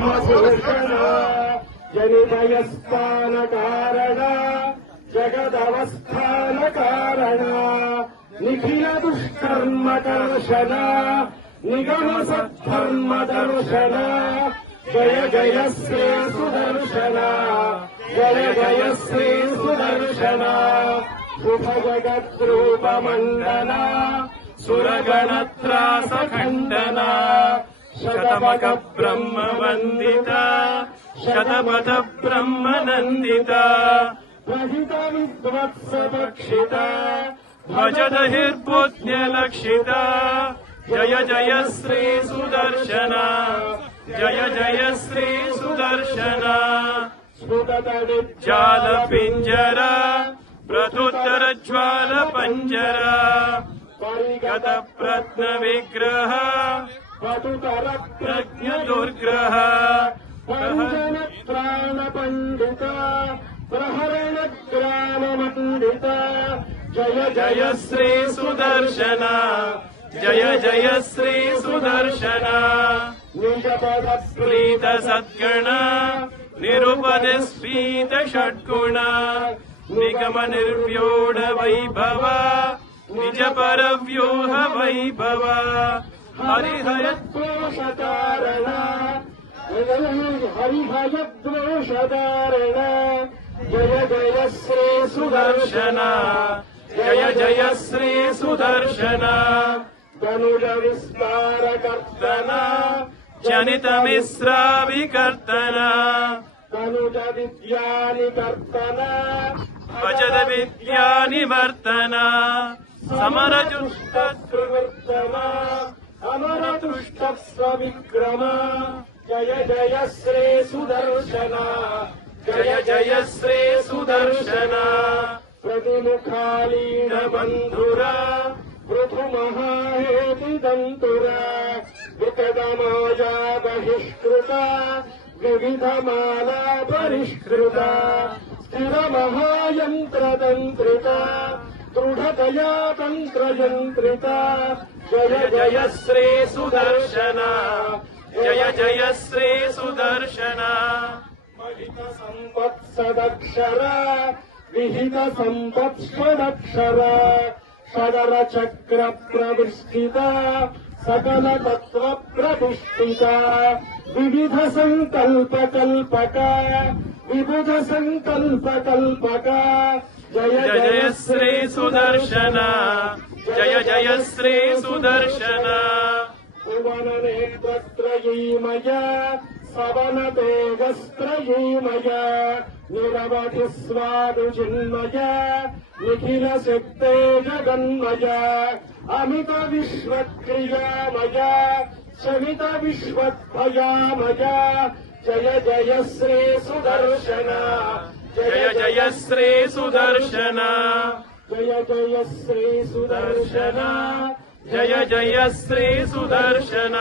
सोमभूषण जनितयस्थान कारण जगदवस्थान कारण निखिल दुष्कर्म कर्षण निगम सद्धर्म दर्शन जय जय श्री सुदर्शन जय जय श्री सुदर्शन शुभ जगद्रूप मंडन सुरगणत्रास खंडन शतमक ब्रह्म वंदिता शतपथ ब्रह्म नंदिता प्रहित विद्वत्स भक्षिता भजत हिर्बुद्ध्य लक्षिता जय जय श्री सुदर्शन जय जय श्री सुदर्शन जाल पिंजर प्रत्युत्तर ज्वाल पंजर परिगत प्रत्न विग्रह पटुकर प्रज्ञ दुर्ग्रह पंजन प्राण पंडित प्रहरण ग्राम मंडित जय जय श्री सुदर्शन जय जय श्री सुदर्शन निज पद प्रीत सद्गण निरुपदिस्फीत षड्गुण निगम निर्व्यूढ वैभव निज पर व्यूह वैभव हरिहयद्वेषकारण हरिहयद्वेषकारण जय जय श्री सुदर्शन जय जय श्री सुदर्शन धनुज विस्तार कर्तन जनित मिश्रा विकर्तन धनुज विद्या निकर्तन भजद विद्या निवर्तन समर जुष्ट त्रिवर्तन अमर तुष्ट स्विक्रम जय जय श्री सुदर्शन जय जय श्री सुदर्शन प्रतिमुखालीन बंधुरा पृथुमहाहेति दन्तुरा विकटमाया बहिष्कृता विविधमाला परिष्कृता स्थिरमहायन्त्रतन्त्रिता दृढतया तन्त्रयन्त्रिता जय जय श्री सुदर्शन जय जय श्री सुदर्शन महित सम्पत्सदक्षर विहित सम्पत्षडक्षर षडर चक्र प्रविष्टिता सकल तत्व प्रतिष्ठिता विविध संकल्प कल्पका विबुध संकल्प कल्पका जय जय श्री सुदर्शन जय जय श्री सुदर्शन भुवन नेत्रत्रयीमय सवन तेजस्त्रयीमय निरवधि स्वादुचिन्मय निखिल शक्ते जगन्मय अमित विश्वक्रियामय शमित विश्वद्भयामय जय जय श्री सुदर्शन जय जय श्री सुदर्शन जय जय श्री सुदर्शन जय जय श्री सुदर्शन